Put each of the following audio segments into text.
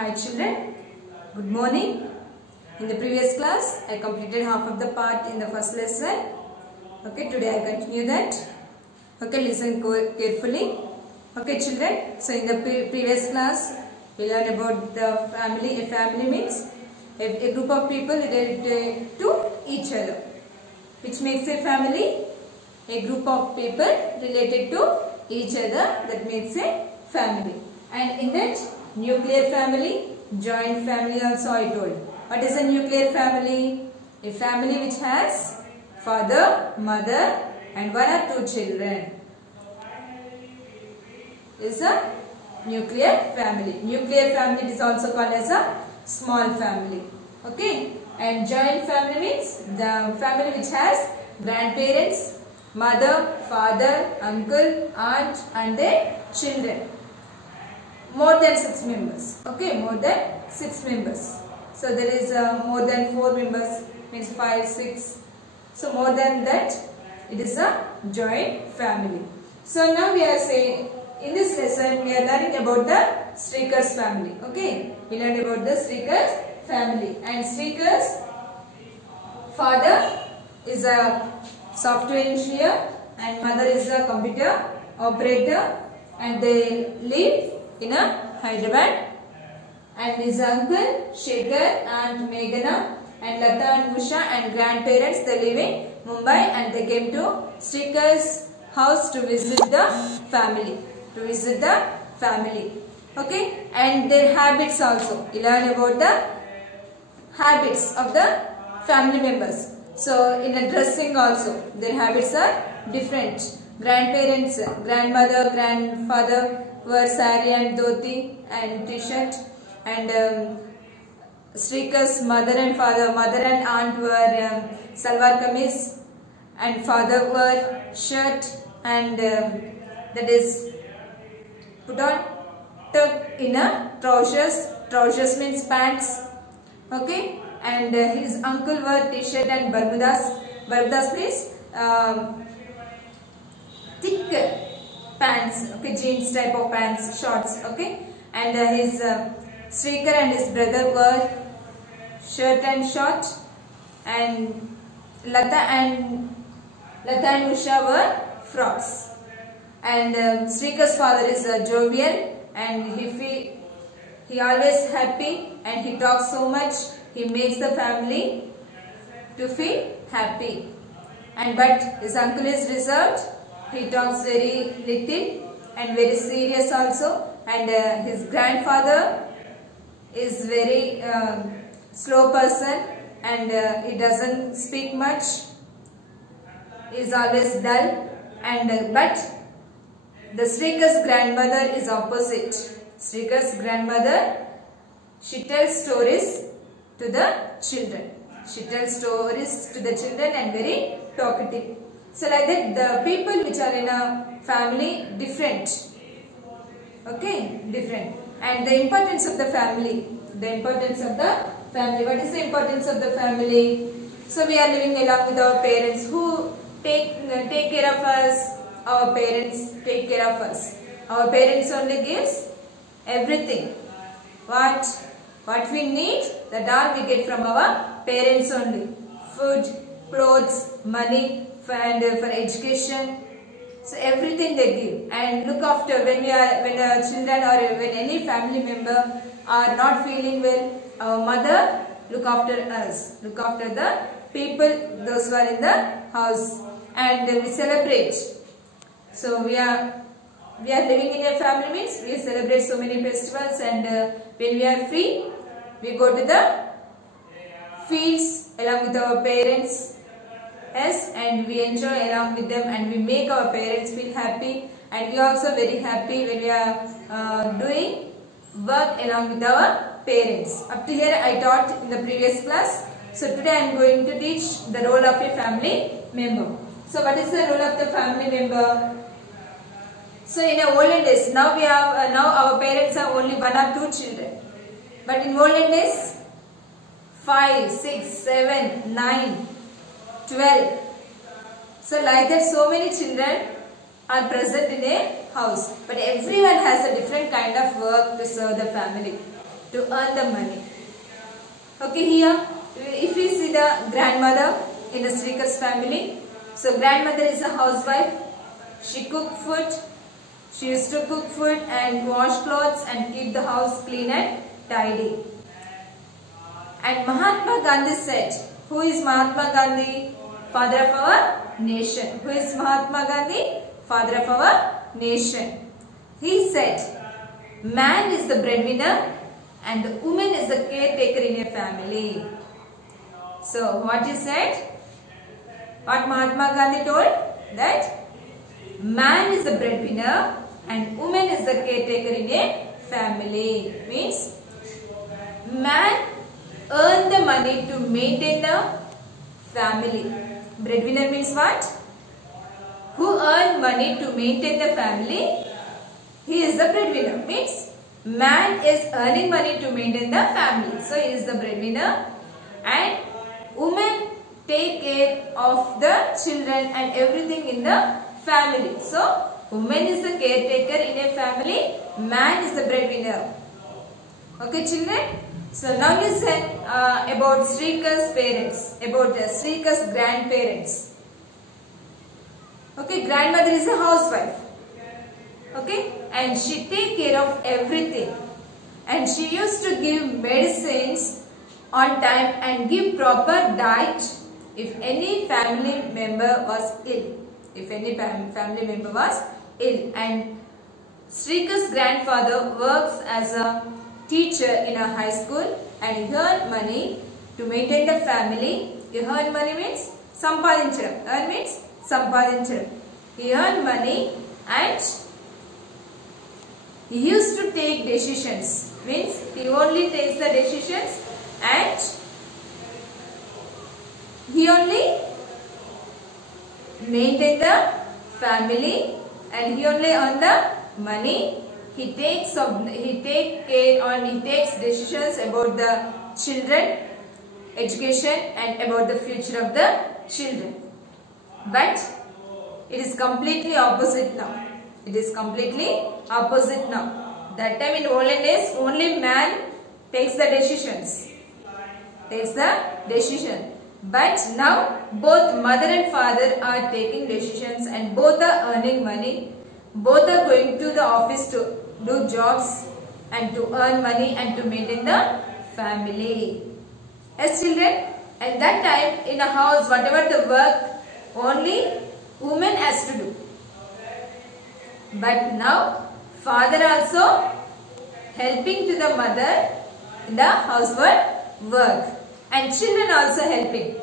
Hi children, good morning. In the previous class, I completed half of the part in the first lesson. Okay, today I continue that. Okay, listen carefully. Okay children, so in the previous class, we learned about the family. A family means a group of people related to each other. Which makes a family? A group of people related to each other, that makes a family. And in that, nuclear family, joint family also I told. What is a nuclear family? A family which has father, mother and one or two children is a nuclear family. Nuclear family is also called as a small family. Okay. And joint family means the family which has grandparents, mother, father, uncle, aunt and their children. More than 6 members. Okay, more than 6 members. So there is more than 4 members, means 5, 6. So more than that, it is a joint family. So now we are saying, in this lesson, we are learning about the Striker's family. Okay, we learned about the Striker's family. And Striker's father is a software engineer and mother is a computer operator, and they live in a Hyderabad, and his uncle Shekhar, Aunt Meghana and Lata and Usha and grandparents, they live in Mumbai, and they came to Striker's house to visit the family. Okay, and their habits also. You learn about the habits of the family members. So in the dressing also, their habits are different. Grandparents, grandmother, grandfather were sari and dhoti and t-shirt, and Striker's mother and aunt were salwar kameez, and father were shirt and that is put on tucked in a trousers. Trousers means pants. Okay, and his uncle were t-shirt and bermudas. Bermudas means thick pants, okay, jeans type of pants, shorts, okay, and his Striker and his brother were shirt and short, and Lata and Usha were frocks, and Striker's father is jovial, and he always happy, and he talks so much, he makes the family to feel happy, and but his uncle is reserved. He talks very little and very serious also, and his grandfather is very slow person, and he doesn't speak much. He is always dull, and but the Striker's grandmother is opposite. Striker's grandmother, she tells stories to the children. And very talkative. So like that, the people which are in a family different. Okay, different. And the importance of the family. What is the importance of the family? So we are living along with our parents who take care of us. Our parents take care of us. Our parents only gives everything. What we need, that all we get from our parents only. Food, clothes, money, and for education. So everything they give, and look after when our children or when any family member are not feeling well, our mother look after us, look after the people, those who are in the house, and we celebrate. So we are living in a family means we celebrate so many festivals, and when we are free, we go to the fields along with our parents. Yes, and we enjoy along with them, and we make our parents feel happy, and we are also very happy when we are doing work along with our parents. Up to here I taught in the previous class. So today I am going to teach the role of a family member. So what is the role of the family member? So in the olden days, now our parents are only 1 or 2 children, but in olden days 5, 6, 7, 9, 12. So like that, so many children are present in a house, but everyone has a different kind of work to serve the family. to earn the money. Okay, here if we see the grandmother in the Srikar's family. So grandmother is a housewife. She cooked food. She used to cook food and wash clothes and keep the house clean and tidy. And Mahatma Gandhi said, who is Mahatma Gandhi? Father of our nation. Who is Mahatma Gandhi? Father of our nation. He said, man is the breadwinner and the woman is the caretaker in a family. So what he said? What Mahatma Gandhi told? That man is the breadwinner and woman is the caretaker in a family. Means man earn the money to maintain the family. Breadwinner means what? Who earn money to maintain the family? He is the breadwinner. Means man is earning money to maintain the family. So he is the breadwinner. And women take care of the children and everything in the family. So woman is the caretaker in a family. Man is the breadwinner. Okay, children. So now listen about Srikar's parents, about Srikar's grandparents. Okay, grandmother is a housewife. Okay, and she take care of everything. And she used to give medicines on time and give proper diet if any family member was ill. If any family member was ill. And Srikar's grandfather works as a teacher in a high school and he earned money to maintain the family. He earned money means sampadinchadam. Earn means sampadinchadam. He earned money and he used to take decisions. Means he only takes the decisions and he only maintains the family and he only earns the money. He takes decisions about the children, education and about the future of the children. But it is completely opposite now. It is completely opposite now. That time in olden days only man takes the decisions. But now both mother and father are taking decisions and both are earning money. Both are going to the office to do jobs and to earn money and to maintain the family. Yes, children, at that time in a house, whatever the work, only woman has to do. But now, father also helping to the mother in the household work. And children also helping.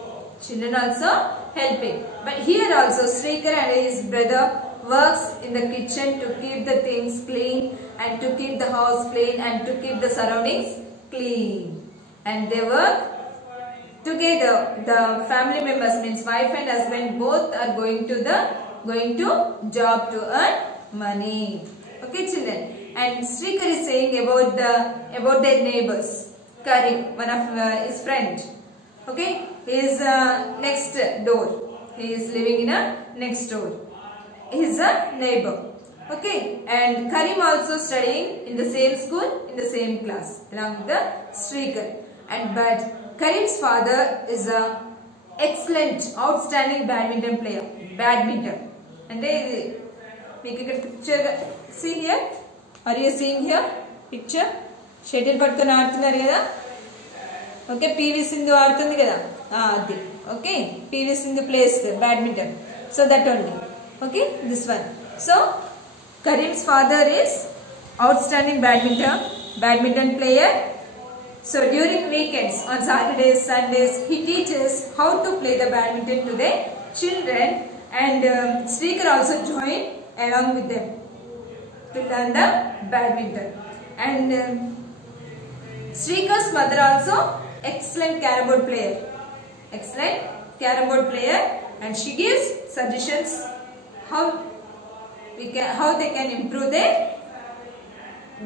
But here also, Srikar and his brother works in the kitchen to keep the things clean and to keep the house clean and to keep the surroundings clean. And they work together. The family members means wife and husband both are going to job to earn money. Okay, children. And Srikar is saying about their neighbors. Karim, one of his friend. Okay, he is next door. He is living in a next door. He is a neighbor. Okay, and Karim also studying in the same school, in the same class, along with the Srikar. But Karim's father is a excellent, outstanding badminton player. Badminton. And make a picture. See here. Are you seeing here? Picture. Shuttle pattukoni aadtunnaru kada. Okay, PV Sindhu aadtundi kada. Okay, PV Sindhu plays badminton. So that only. Okay, this one. So Karim's father is outstanding badminton player. So during weekends, on Saturdays, Sundays, he teaches how to play the badminton to the children, and Srikar also joined along with them to learn the badminton. And Srikar's mother also excellent carrom board player, and she gives suggestions how they can improve their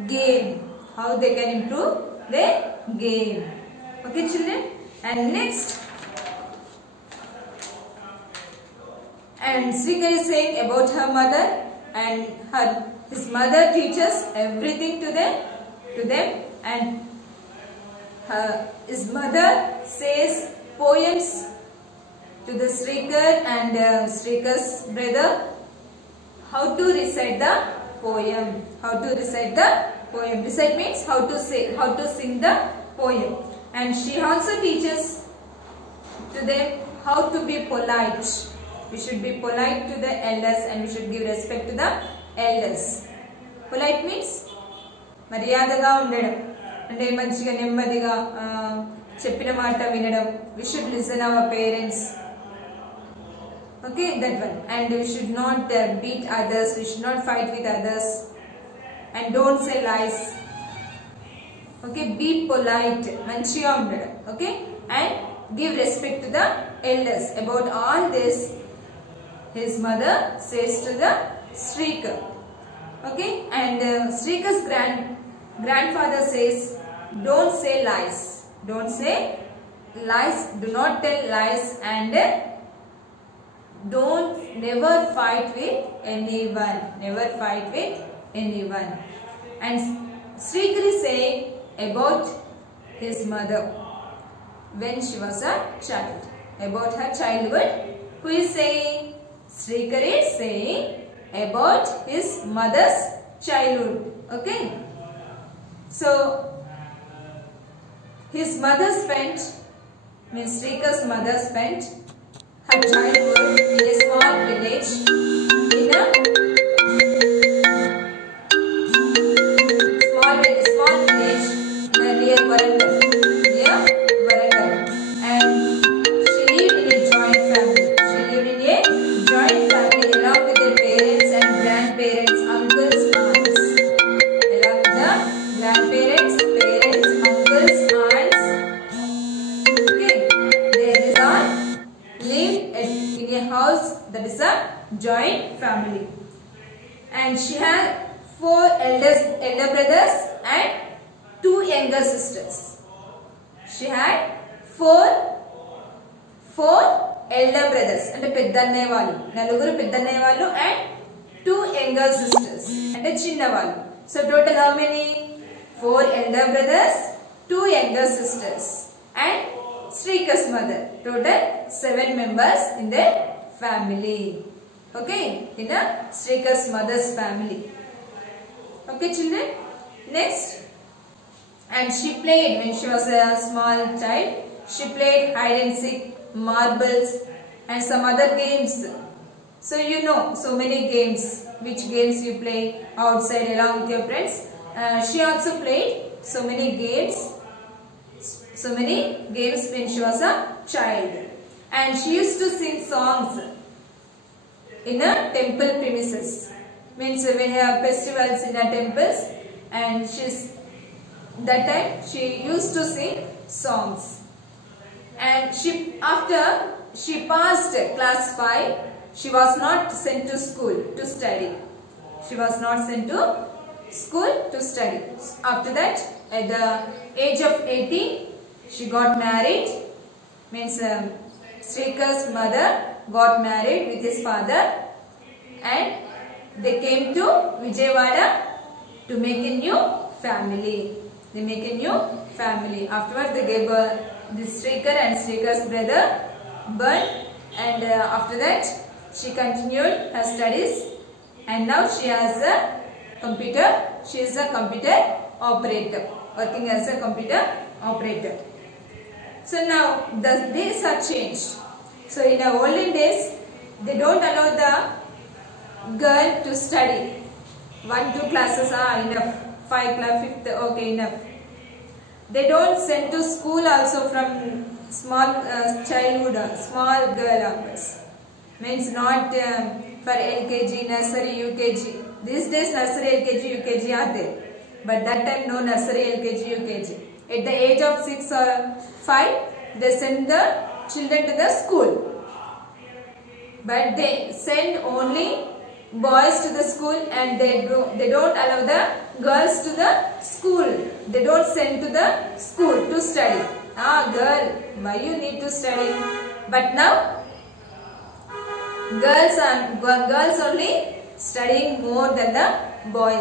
game. Okay, children. And next, and Srikar is saying about her mother, and his mother teaches everything to them, and his mother says poems to the Srikar and Srikar's brother how to recite the poem. How to recite the poem. Recite means how to say, how to sing the poem. And she also teaches to them how to be polite. We should be polite to the elders and we should give respect to the elders. Polite means మర్యాదగా ఉండడం, అంటే మంచిగా నెమ్మదిగా చెప్పిన మాట వినడం. We should listen our parents. Okay, that one. And we should not beat others. We should not fight with others. And don't say lies. Okay, be polite. మంచిగా ఉండడం. Okay, and give respect to the elders. About all this, his mother says to the Srikar. Okay, and Srikar's grandfather says, don't say lies. Don't say lies. Do not tell lies and don't never fight with anyone. Never fight with anyone. And Srikar is saying about his mother when she was a child. About her childhood. Who is saying? Srikar is saying about his mother's childhood. Okay. So his mother spent, means Srikar's mother spent her childhood in a small village in a small village near Warangal. And she lived in a joint family. She lived in a joint family along with her parents and grandparents, uncles, aunts. Along with the grandparents, parents, uncles, aunts. Okay, they all lived in a house that is a joint family. And she had 4 elder brothers and 2 younger sisters. She had 4 elder brothers and పెద్దన్నయ్య వాళ్ళు, నలుగురు పెద్దన్నయ్య వాళ్ళు and 2 younger sisters అంటే చిన్న వాళ్ళు. So total how many? 4 elder brothers, 2 younger sisters and Srikar's mother. Total 7 members in their family. Okay, in a Srikar's mother's family. Okay children, next. And she played, when she was a small child, she played hide and seek, marbles and some other games. So you know so many games, which games you play outside along with your friends. She also played so many games when she was a child. And she used to sing songs in a temple premises. Means when we have festivals in our temples, and that time she used to sing songs. And after she passed class 5, she was not sent to school to study. She was not sent to school to study. After that, at the age of 18, she got married. Means Srikar's mother got married with his father, and they came to Vijayawada to make a new family. They make a new family. Afterwards, they gave this Srikar and Srikar's brother birth, and after that, she continued her studies, and now she has a computer. She is a computer operator, working as a computer operator. So now the days have changed. So in the olden days, they don't allow the girl to study. 1-2 classes are enough. 5 class, 5th, okay, enough. They don't send to school also from small childhood, small girl hours. Means not for LKG, nursery, UKG. These days nursery, LKG, UKG are there. But that time no nursery, LKG, UKG. At the age of 6 or 5, they send the children to the school. But they send only boys to the school, and they don't allow the girls to the school. They don't send to the school to study. Girl, why you need to study? But now girls only studying more than the boys.